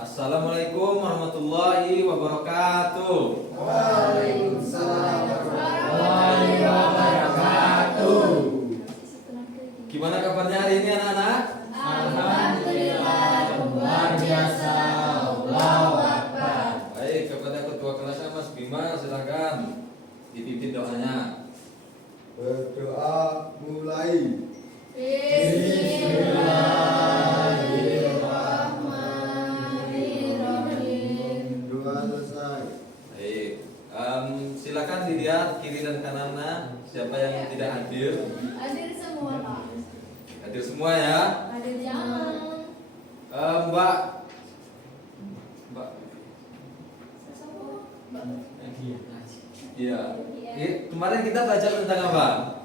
Assalamualaikum warahmatullahi wabarakatuh. Waalaikumsalam warahmatullahi wabarakatuh. Gimana kabarnya hari ini anak-anak? Alhamdulillah, luar biasa. Allahu Akbar. Baik, kepada ketua kelasnya Mas Bima silakan dipimpin doanya. Berdoa mulai. Bismillahirrahmanirrahim. Doa selesai. Baik, silakan dilihat kiri dan kanannya siapa yang tidak hadir. Hadir semua, Pak. Hadir semua ya. Hadir jangan. Mbak. Iya. Kemarin kita belajar tentang apa?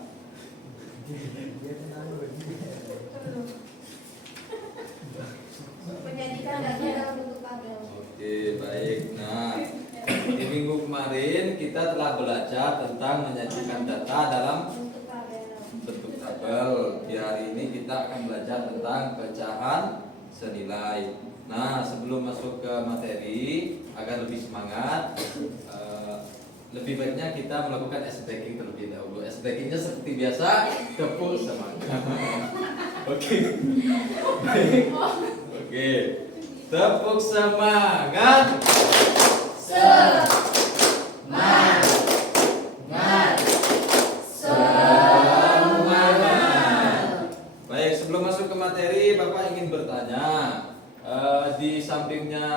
Penyajikan data dalam bentuk tabel. Oke, baik. Nah, di minggu kemarin kita telah belajar tentang menyajikan data dalam Bentuk tabel. bentuk tabel. Di hari ini kita akan belajar tentang pecahan senilai. Nah, sebelum masuk ke materi agar lebih semangat, lebih baiknya kita melakukan ice breaking terlebih dahulu. Ice breakingnya seperti biasa, tepuk semangat. Oke, baik. Oke, tepuk semangat. Baik, sebelum masuk ke materi, Bapak ingin bertanya, di sampingnya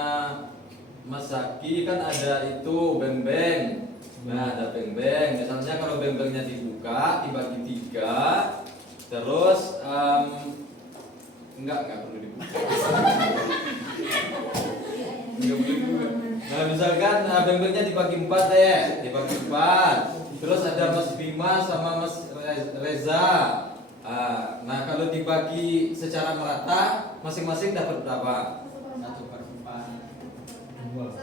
Mas Zaki kan ada itu beng-beng. Nah, ada beng-beng. Misalnya kalau beng-bengnya dibuka, dibagi 3, terus enggak perlu dibuka. Enggak perlu dibuka. Nah, misalkan beng-bengnya dibagi 4 ya, dibagi 4. Terus ada Mas Bima sama Mas Reza. Nah, kalau dibagi secara merata, masing-masing dapat berapa? 1/4.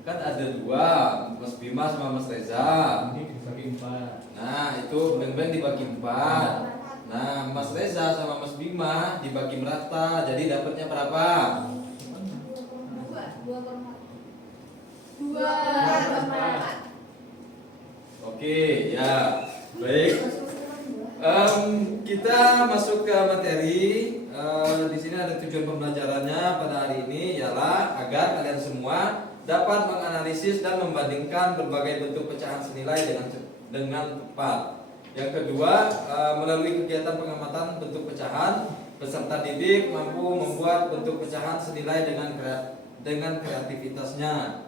Kan ada 2, Mas Bima sama Mas Reza. Ini dibagi 4. Nah, itu beng-beng dibagi 4. Nah, Mas Reza sama Mas Bima dibagi merata, jadi dapatnya berapa? 2/4. Oke, ya, baik. Kita masuk ke materi. Di sini ada tujuan pembelajarannya pada hari ini ialah agar kalian semua dapat menganalisis dan membandingkan berbagai bentuk pecahan senilai dengan tepat. Yang kedua, melalui kegiatan pengamatan bentuk pecahan, peserta didik mampu membuat bentuk pecahan senilai dengan kreativitasnya.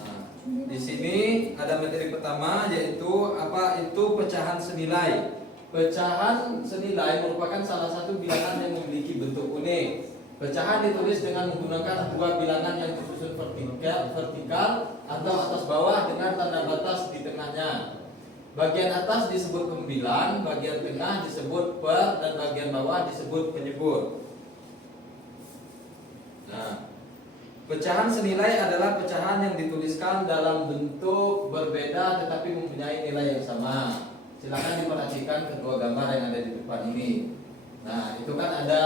Nah, di sini ada materi pertama yaitu apa itu pecahan senilai. Pecahan senilai merupakan salah satu bilangan yang memiliki bentuk unik. Pecahan ditulis dengan menggunakan 2 bilangan yang disusun vertikal atau atas bawah dengan tanda batas di tengahnya. Bagian atas disebut pembilang, bagian tengah disebut per, dan bagian bawah disebut penyebut. Nah, pecahan senilai adalah pecahan yang dituliskan dalam bentuk berbeda tetapi mempunyai nilai yang sama. Silakan diperhatikan kedua gambar yang ada di depan ini. Nah, itu kan ada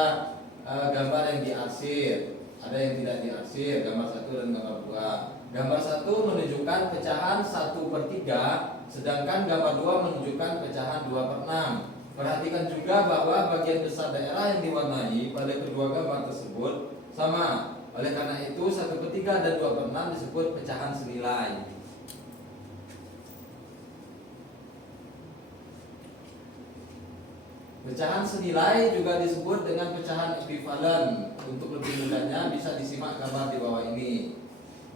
gambar yang diarsir, ada yang tidak diarsir, gambar 1 dan gambar 2. Gambar 1 menunjukkan pecahan 1/3, sedangkan gambar 2 menunjukkan pecahan 2/6. Perhatikan juga bahwa bagian besar daerah yang diwarnai pada kedua gambar tersebut sama. Oleh karena itu 1/3 dan 2/6 disebut pecahan senilai. Pecahan senilai juga disebut dengan pecahan ekuivalen. Untuk lebih mudahnya bisa disimak gambar di bawah ini.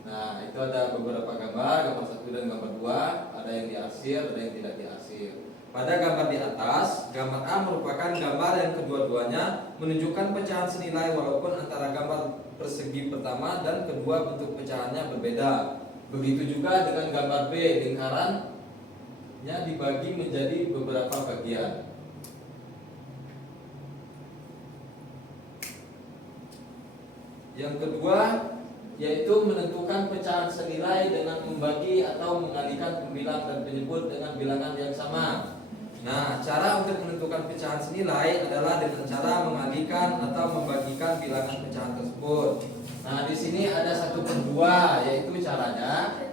Nah, itu ada beberapa gambar 1 dan gambar 2, ada yang diarsir, ada yang tidak diarsir. Pada gambar di atas, gambar A merupakan gambar yang kedua-duanya menunjukkan pecahan senilai walaupun antara gambar persegi pertama dan kedua bentuk pecahannya berbeda. Begitu juga dengan gambar B, lingkarannya dibagi menjadi beberapa bagian. Yang kedua yaitu menentukan pecahan senilai dengan membagi atau mengalihkan pembilang dan penyebut dengan bilangan yang sama. Nah, cara untuk menentukan menentukan pecahan senilai adalah dengan cara mengalihkan atau membagikan bilangan pecahan tersebut. Nah, di sini ada 1/2, yaitu caranya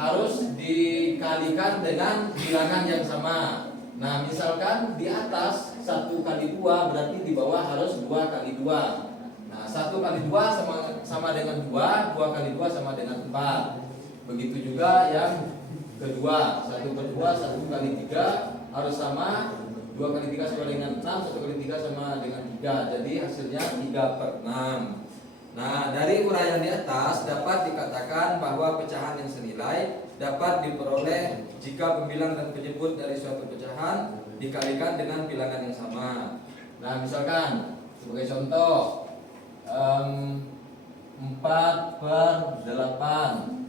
harus dikalikan dengan bilangan yang sama. Nah, misalkan di atas 1 kali 2 berarti di bawah harus 2 kali 2. Nah, 1 kali 2 sama dengan 2, 2 kali 2 sama dengan 4. Begitu juga yang kedua, 1/2, 1 kali 3 harus sama, 2 kali 3 sama dengan 6, 1 kali 3 sama dengan 3. Jadi hasilnya 3/6. Nah, dari uraian di atas dapat dikatakan bahwa pecahan yang senilai dapat diperoleh jika pembilang dan penyebut dari suatu pecahan dikalikan dengan bilangan yang sama. Nah, misalkan sebagai contoh 4/8.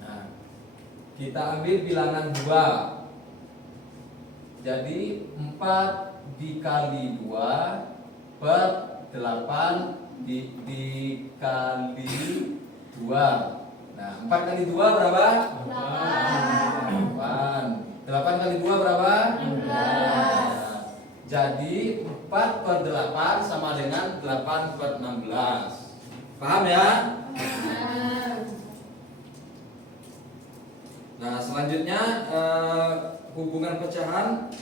Nah, kita ambil bilangan 2. Jadi 4 dikali 2 per 8 dikali 2. Nah, 4 kali 2 berapa? 8. 8 kali 2 berapa? 12. Jadi 4/8 sama dengan 8/16. Paham ya? Nah, selanjutnya hubungan pecahan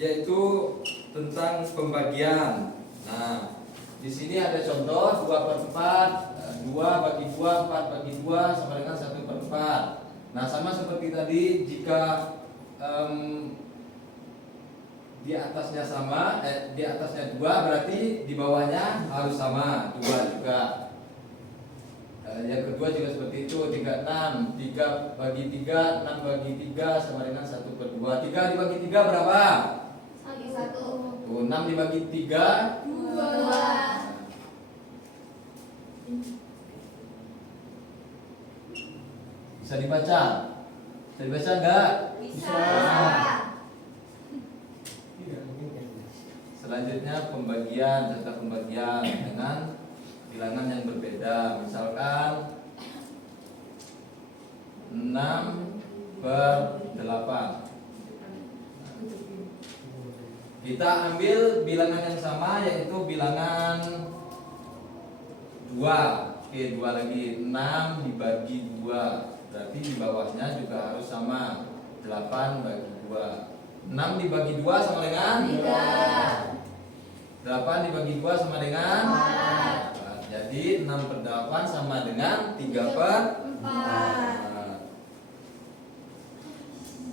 yaitu tentang pembagian. Nah, di sini ada contoh 2/4, 2 bagi 2, 4 bagi 2 sama dengan 1/4. Nah, sama seperti tadi, jika di atasnya sama, di atasnya 2 berarti di bawahnya harus sama 2 juga. Yang kedua juga seperti itu, 36, 3 bagi 3, 6 bagi 3 sama dengan 1/2. 3 dibagi 3 berapa? 1. 6 dibagi 3 2. bisa dibaca? Bisa dibaca enggak? Bisa. Selanjutnya pembagian, contoh pembagian dengan bilangan yang berbeda. Misalkan 6/8. Kita ambil bilangan yang sama, yaitu bilangan 2. Oke, 2 lagi. 6 dibagi 2. Berarti di bawahnya juga harus sama. 8 bagi 2. 6 dibagi 2 sama dengan 3. 8 dibagi 2 sama dengan 4. Jadi 6/8 sama dengan 3/4.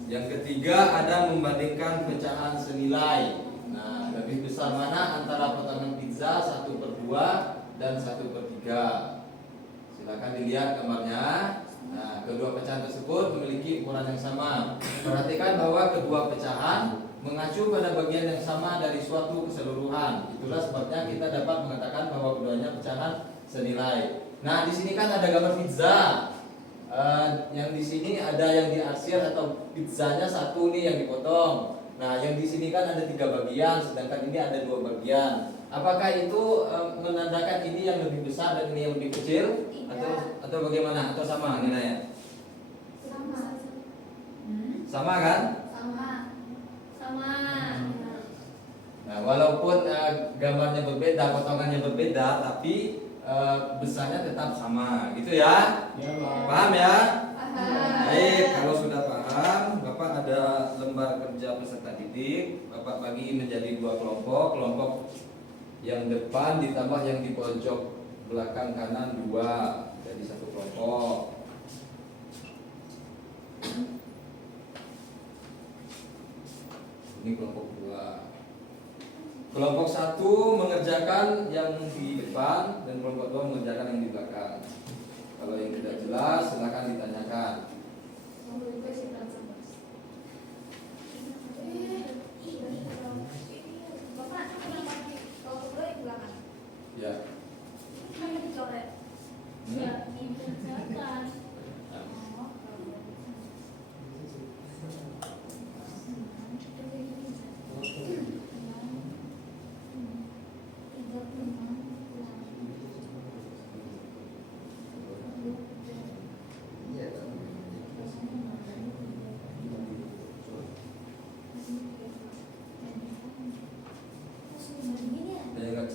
Yang ketiga ada membandingkan pecahan senilai. Nah, lebih besar mana antara potongan pizza 1/2 dan 1/3? Silakan dilihat gambarnya. Nah, kedua pecahan tersebut memiliki ukuran yang sama. Perhatikan bahwa kedua pecahan mengacu pada bagian yang sama dari suatu keseluruhan. Itulah sebabnya kita dapat mengatakan bahwa keduanya pecahan senilai. Nah, di sini kan ada gambar pizza. Yang di sini ada yang diarsir atau pizzanya satu nih yang dipotong. Nah, yang di sini kan ada 3 bagian, sedangkan ini ada 2 bagian. Apakah itu menandakan ini yang lebih besar dan ini yang lebih kecil? Atau bagaimana? Atau sama nilainya? Sama kan? Sama. Nah, walaupun gambarnya berbeda, potongannya berbeda, tapi besarnya tetap sama, gitu ya? Paham ya? Baik, kalau sudah paham, Bapak ada lembar kerja peserta didik. Bapak bagi menjadi 2 kelompok. Kelompok yang depan ditambah yang di pojok belakang kanan 2, jadi 1 kelompok. Ini kelompok 2. Kelompok 1 mengerjakan yang di depan dan kelompok 2 mengerjakan yang di belakang. Kalau yang tidak jelas silakan ditanyakan. Ya.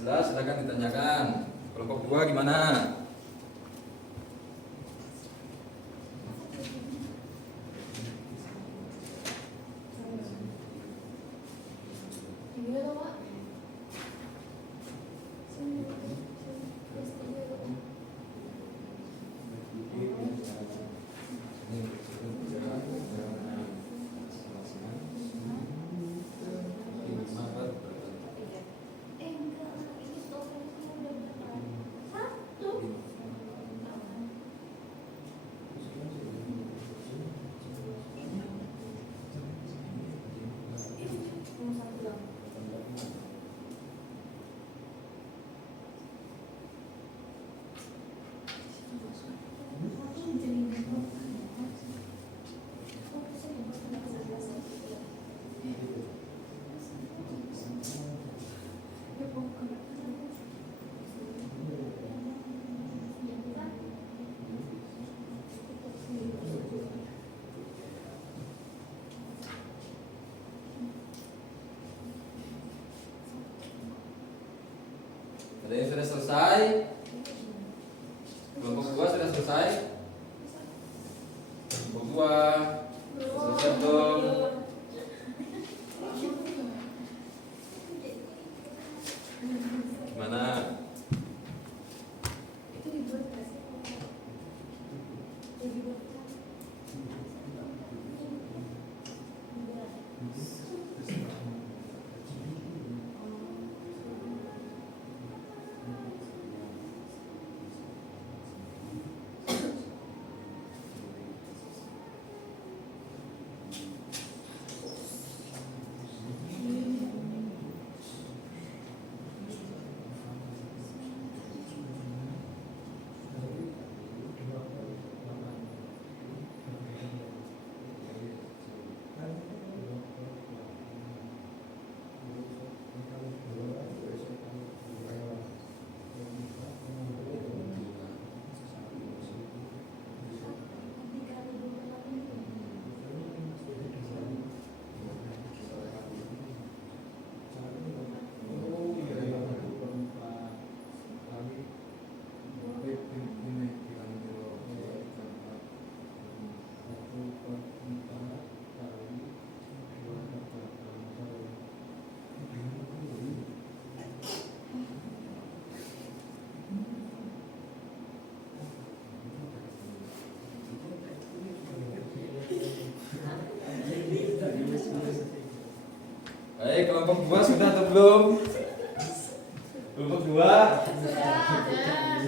Jelas, silakan ditanyakan. Kelompok 2 gimana? Ada yang sudah selesai? Kelompok 2 sudah selesai? Kelompok 2 selesai belum? Gimana? Baik, kelompok 2 sudah atau belum? Kelompok 2?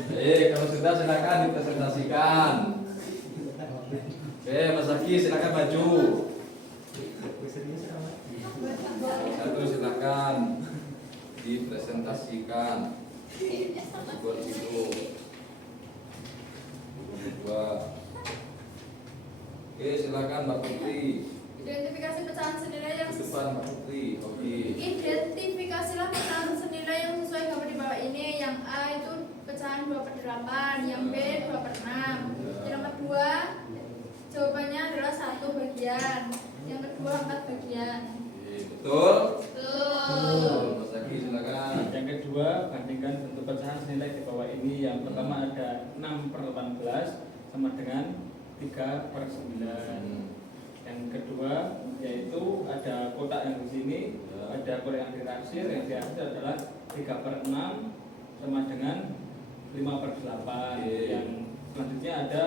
Baik, kalau sudah silakan dipresentasikan. Oke, Mas Zaki silakan maju. Satu silakan dipresentasikan. Buat itu. Kelompok 2. Oke, silakan Mbak Putri. Identifikasi pecahan senilai yang Di depan Mbak Putri. Oke. Identifikasilah pecahan senilai yang sesuai gambar di bawah ini. Yang A itu pecahan 2/8, yang B 2/6. Yang nomor 2 jawabannya adalah 1 bagian, yang kedua 4 bagian. Oke, betul? Betul. Mas Zaki silakan. Yang kedua, bandingkan bentuk pecahan senilai di bawah ini. Yang pertama ada 6/18 sama dengan 3/9. Yang kedua yaitu ada kotak yang di sini, ada kotak yang ditaksir, yang diaksir adalah 3/6 sama dengan 5/8. Yang selanjutnya ada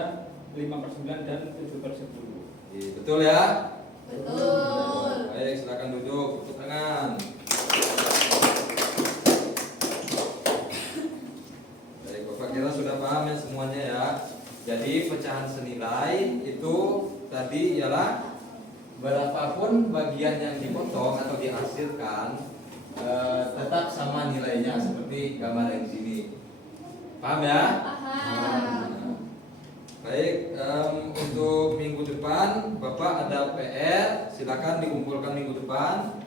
5/9 dan 7/10. Betul ya? Betul. Baik, silakan duduk, tepuk tangan. Baik, Bapak kira sudah paham ya semuanya ya. Jadi pecahan senilai itu tadi ialah berapapun bagian yang dipotong atau dihasilkan tetap sama nilainya seperti gambar yang di sini. Paham ya? Paham. Baik, untuk minggu depan Bapak ada PR, silakan dikumpulkan minggu depan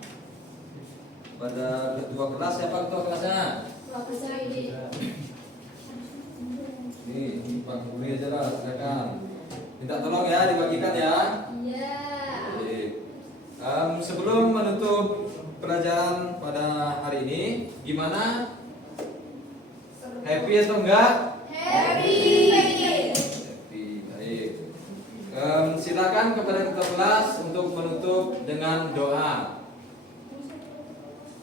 pada ketua kelas. Siapa ketua kelasnya? Bagus lagi. Ini Pak Guru aja lah, silakan. Minta tolong ya dibagikan ya. Iya. Baik. Sebelum menutup pelajaran pada hari ini, gimana Happy atau enggak? Happy. Happy, baik. Silakan kepada ketua kelas untuk menutup dengan doa.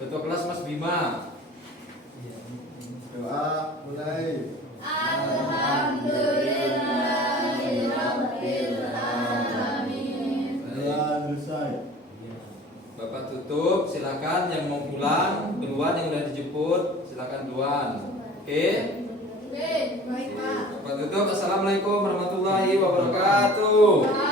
Ketua kelas Mas Bima. Doa mulai. Alhamdulillahirabbil alamin. Doa selesai. Bapak tutup, silakan yang mau pulang, duluan yang udah dijemput, silakan duluan. Oke? Baik, Pak. Bapak tutup, assalamualaikum warahmatullahi wabarakatuh.